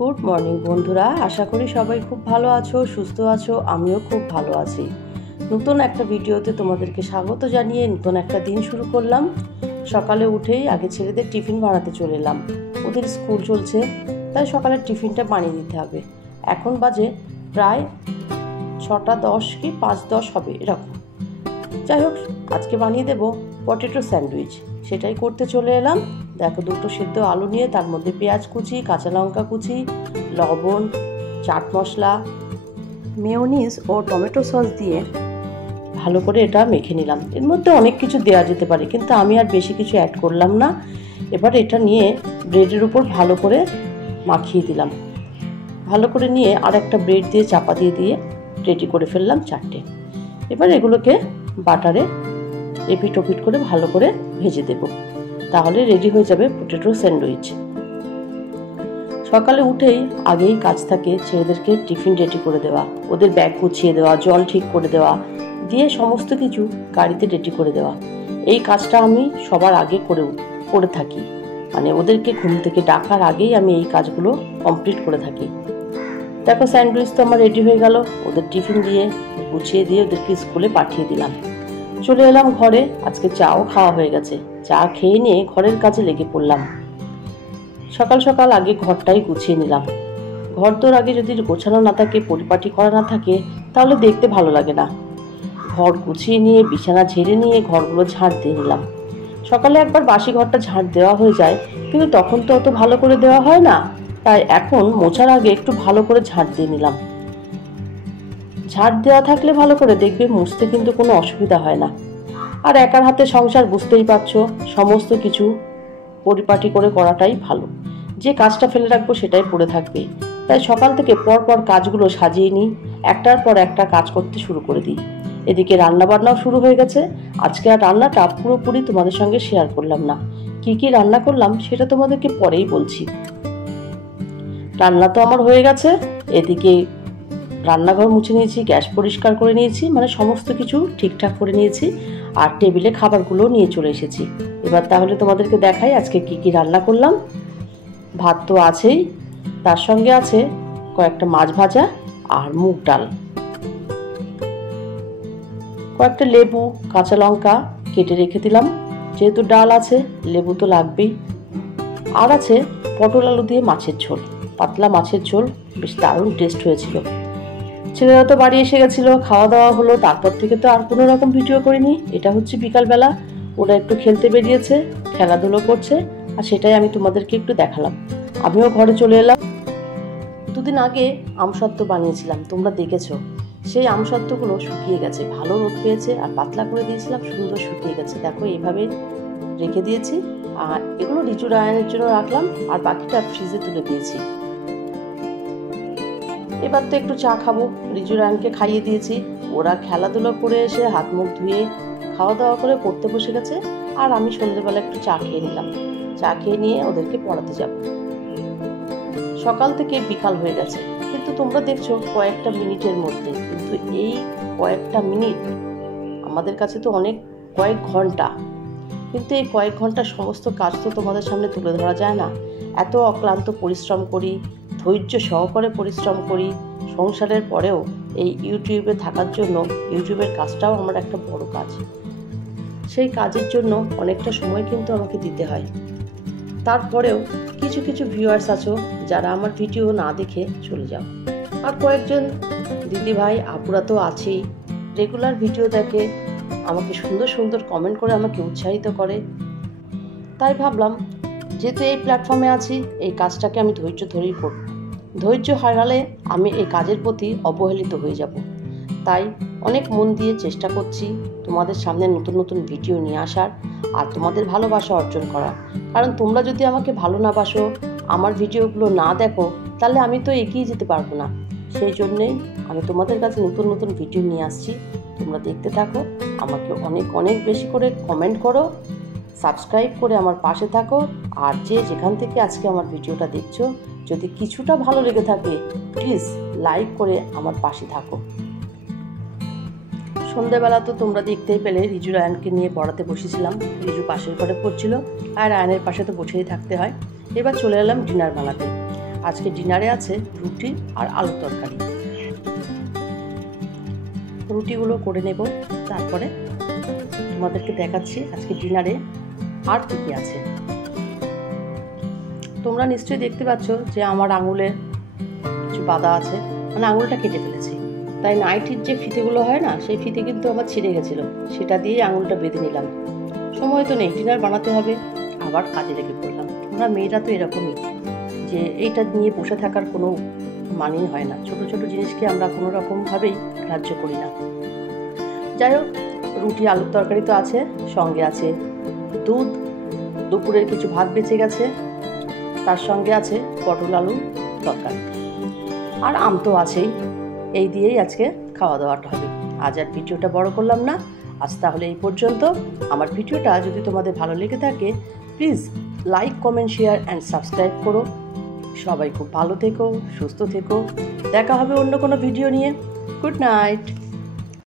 Good morning বন্ধুরা, আশা করি সবাই খুব ভালো আছো, সুস্থ আছো। আমিও খুব ভালো আছি। নতুন একটা ভিডিওতে তোমাদেরকে স্বাগত জানিয়ে নতুন একটা দিন শুরু করলাম। সকালে উঠেই আগে ছেলেদের টিফিন বানাতে চলে এলাম। ওদের স্কুল চলছে, তাই সকালের টিফিনটা বানিয়ে দিতে হবে। এখন বাজে প্রায় 6:10 কি 5:10 হবে এরকম। যাই হোক, আজকে বানিয়ে দেবো পটেটো স্যান্ডউইচ। সেটাই করতে চলে এলাম। দেখো, দুটো সিদ্ধ আলু নিয়ে তার মধ্যে পেঁয়াজ কুচি, কাঁচা লঙ্কা কুচি, লবণ, চাট মশলা, মেয়োনিজ ও টমেটো সস দিয়ে ভালো করে এটা মেখে নিলাম। এর মধ্যে অনেক কিছু দেওয়া যেতে পারে, কিন্তু আমি আর বেশি কিছু অ্যাড করলাম না। এবার এটা নিয়ে ব্রেডের উপর ভালো করে মাখিয়ে দিলাম। ভালো করে নিয়ে আর একটা ব্রেড দিয়ে চাপা দিয়ে রেডি করে ফেললাম 4টে। এবার এগুলোকে বাটারে এপিট ওপিট করে ভালো করে ভেজে দেব, তাহলে রেডি হয়ে যাবে পটেটো স্যান্ডউইচ। সকালে উঠেই আগেই কাজ থাকে ছেলেদেরকে টিফিন রেডি করে দেওয়া, ওদের ব্যাগ গুছিয়ে দেওয়া, জল ঠিক করে দেওয়া, দিয়ে সমস্ত কিছু গাড়িতে রেডি করে দেওয়া। এই কাজটা আমি সবার আগে করে থাকি, মানে ওদেরকে ঘুম থেকে ডাকার আগেই আমি এই কাজগুলো কমপ্লিট করে থাকি। দেখো, স্যান্ডউইচ তো আমার রেডি হয়ে গেল। ওদের টিফিন দিয়ে গুছিয়ে দিয়ে ওদেরকে স্কুলে পাঠিয়ে দিলাম। চলে এলাম ঘরে। আজকে চাও খাওয়া হয়ে গেছে। চা খেয়ে নিয়ে ঘরের কাজে লেগে পড়লাম। সকাল সকাল আগে ঘরটাই গুছিয়ে নিলাম। ঘর তোর আগে যদি গোছানো না থাকে, পরিপাটি করা না থাকে, তাহলে দেখতে ভালো লাগে না। ঘর গুছিয়ে নিয়ে বিছানা ঝেড়ে নিয়ে ঘরগুলো ঝাড় দিয়ে নিলাম। সকালে একবার বাসি ঘরটা ঝাড় দেওয়া হয়ে যায়, কিন্তু তখন তো অত ভালো করে দেওয়া হয় না। তাই এখন মোছার আগে একটু ভালো করে ঝাড় দিয়ে নিলাম। ঝাড় দেওয়া থাকলে ভালো করে দেখবে মুছতে কিন্তু কোনো অসুবিধা হয় না। আর একার হাতে সংসার, বুঝতেই পারছো, সমস্ত কিছু পরিপাটি করে করাটাই ভালো। যে কাজটা ফেলে রাখবো সেটাই পড়ে থাকবে। তাই সকাল থেকে পর কাজগুলো সাজিয়ে নিই, একটার পর একটা কাজ করতে শুরু করে দিই। এদিকে রান্না বান্নাও শুরু হয়ে গেছে। আজকে আর রান্নাটা পুরোপুরি তোমাদের সঙ্গে শেয়ার করলাম না। কি রান্না করলাম সেটা তোমাদেরকে পরেই বলছি। রান্না তো আমার হয়ে গেছে। এদিকে রান্নাঘর মুছে নিয়েছি, গ্যাস পরিষ্কার করে নিয়েছি, মানে সমস্ত কিছু ঠিকঠাক করে নিয়েছি। আর টেবিলে খাবারগুলো নিয়ে চলে এসেছি। এবার তাহলে তোমাদেরকে দেখাই আজকে কি রান্না করলাম। ভাত তো আছেই, তার সঙ্গে আছে কয়েকটা মাছ ভাজা আর মুগ ডাল। কয়েকটা লেবু, কাঁচা লঙ্কা কেটে রেখে দিলাম, যেহেতু ডাল আছে লেবু তো লাগবেই। আর আছে পটল আলু দিয়ে মাছের ঝোল, পাতলা মাছের ঝোল, বেশ দারুণ টেস্ট হয়েছিল। ছেলেরা তো বাড়ি এসে গেছিল, খাওয়া দাওয়া হলো। তারপর থেকে তো আর কোনো রকম ভিডিও করিনি। এটা হচ্ছে বিকালবেলা, ওরা একটু খেলতে বেরিয়েছে, খেলাধুলো করছে, আর সেটাই আমি তোমাদেরকে একটু দেখালাম। আমিও ঘরে চলে এলাম। দুদিন আগে আমসত্ত্ব বানিয়েছিলাম, তোমরা দেখেছো। সেই আমসত্ত্বগুলো শুকিয়ে গেছে, ভালো রোদ পেয়েছে, আর পাতলা করে দিয়েছিলাম, সুন্দর শুকিয়ে গেছে। দেখো, এইভাবে রেখে দিয়েছি। আর এগুলো রিজু রায়ানের জন্য রাখলাম, আর বাকিটা ফ্রিজে তুলে দিয়েছি। এবার তো একটু চা খাবো। রিজু রায়ানকে খাইয়ে দিয়েছি। ওরা খেলাধুলো করে এসে হাত মুখ ধুয়ে খাওয়া দাওয়া করে পড়তে বসে গেছে। আর আমি সন্ধ্যেবেলা একটু চা খেয়ে নিলাম। চা খেয়ে নিয়ে ওদেরকে পড়াতে যাব। সকাল থেকে বিকাল হয়ে গেছে, কিন্তু তোমরা দেখছো কয়েকটা মিনিটের মধ্যে। কিন্তু এই কয়েকটা মিনিট আমাদের কাছে তো কয়েক ঘন্টা। কিন্তু এই কয়েক ঘন্টার সমস্ত কাজ তো তোমাদের সামনে তুলে ধরা যায় না। এত অক্লান্ত পরিশ্রম করি, ধৈর্য সহকারে পরিশ্রম করি। সংসারের পরেও এই ইউটিউবে থাকার জন্য ইউটিউবের কাজটাও আমার একটা বড় কাজ। সেই কাজের জন্য অনেকটা সময় কিন্তু আমাকে দিতে হয়। তারপরেও কিছু ভিউয়ার্স আছো যারা আমার ভিডিও না দেখে চলে যাও। আর কয়েকজন দিদি ভাই আপুরা তো আছেই, রেগুলার ভিডিও দেখে, আমাকে সুন্দর কমেন্ট করে আমাকে উৎসাহিত করে। তাই ভাবলাম, যেহেতু এই প্ল্যাটফর্মে আছি, এই কাজটাকে আমি ধৈর্য ধরেই করব। ধৈর্য হারালে আমি এই কাজের প্রতি অবহেলিত হয়ে যাব। তাই অনেক মন দিয়ে চেষ্টা করছি তোমাদের সামনে নতুন ভিডিও নিয়ে আসার, আর তোমাদের ভালোবাসা অর্জন করার। কারণ তোমরা যদি আমাকে ভালো না বাসো, আমার ভিডিওগুলো না দেখো, তাহলে আমি তো এগিয়ে যেতে পারবো না। সেই জন্যেই আমি তোমাদের কাছে নতুন ভিডিও নিয়ে আসছি। তোমরা দেখতে থাকো, আমাকে অনেক বেশি করে কমেন্ট করো, সাবস্ক্রাইব করে আমার পাশে থাকো। আর যেখান থেকে আজকে আমার ভিডিওটা দেখছো, যদি কিছুটা ভালো লেগে থাকে, প্লিজ লাইক করে আমার পাশে থাকো। সন্ধ্যাবেলা তো তোমরা দেখতেই পেলে, রিজু রায়ানকে নিয়ে পড়াতে বসেছিলাম। রিজু পাশের ঘরে পড়ছিল, আর রায়ানের পাশে তো বসেই থাকতে হয়। এবার চলে এলাম ডিনার বানাতে। আজকে ডিনারে আছে রুটি আর আলুর তরকারি। রুটিগুলো করে নেব, তারপরে তোমাদেরকে দেখাচ্ছি আজকে ডিনারে আর কী কী আছে। তোমরা নিশ্চয়ই দেখতে পাচ্ছ যে আমার আঙুলে কিছু বাধা আছে, মানে আঙুলটা কেটে ফেলেছি। তাই নাইটির যে ফিতেগুলো হয় না, সেই ফিতে কিন্তু আমার ছিঁড়ে গেছিলো, সেটা দিয়েই আঙুলটা বেঁধে নিলাম। সময় তো নেই, ডিনার বানাতে হবে, আবার কাজে লেগে পড়লাম। আমরা মেয়েরা তো এরকমই, যে এইটা নিয়ে বসে থাকার কোনো মানেই হয় না। ছোট ছোট জিনিসকে আমরা কোনো রকমভাবেই গ্রাহ্য করি না। যাই হোক, রুটি আলুর তরকারি তো আছে, সঙ্গে আছে দুধ, দুপুরের কিছু ভাত বেঁচে গেছে, তার সঙ্গে আছে পটল আলু তরকারি, আর আম তো আছেই। এই দিয়েই আজকে খাওয়া দাওয়াটা হবে। আজ আর ভিডিওটা বড় করলাম না, আজ তাহলে এই পর্যন্ত। আমার ভিডিওটা যদি তোমাদের ভালো লেগে থাকে, please like, comment, share and subscribe করো। সবাই খুব ভালো থেকো, সুস্থ থেকো। দেখা হবে অন্য কোনো ভিডিও নিয়ে। Good night.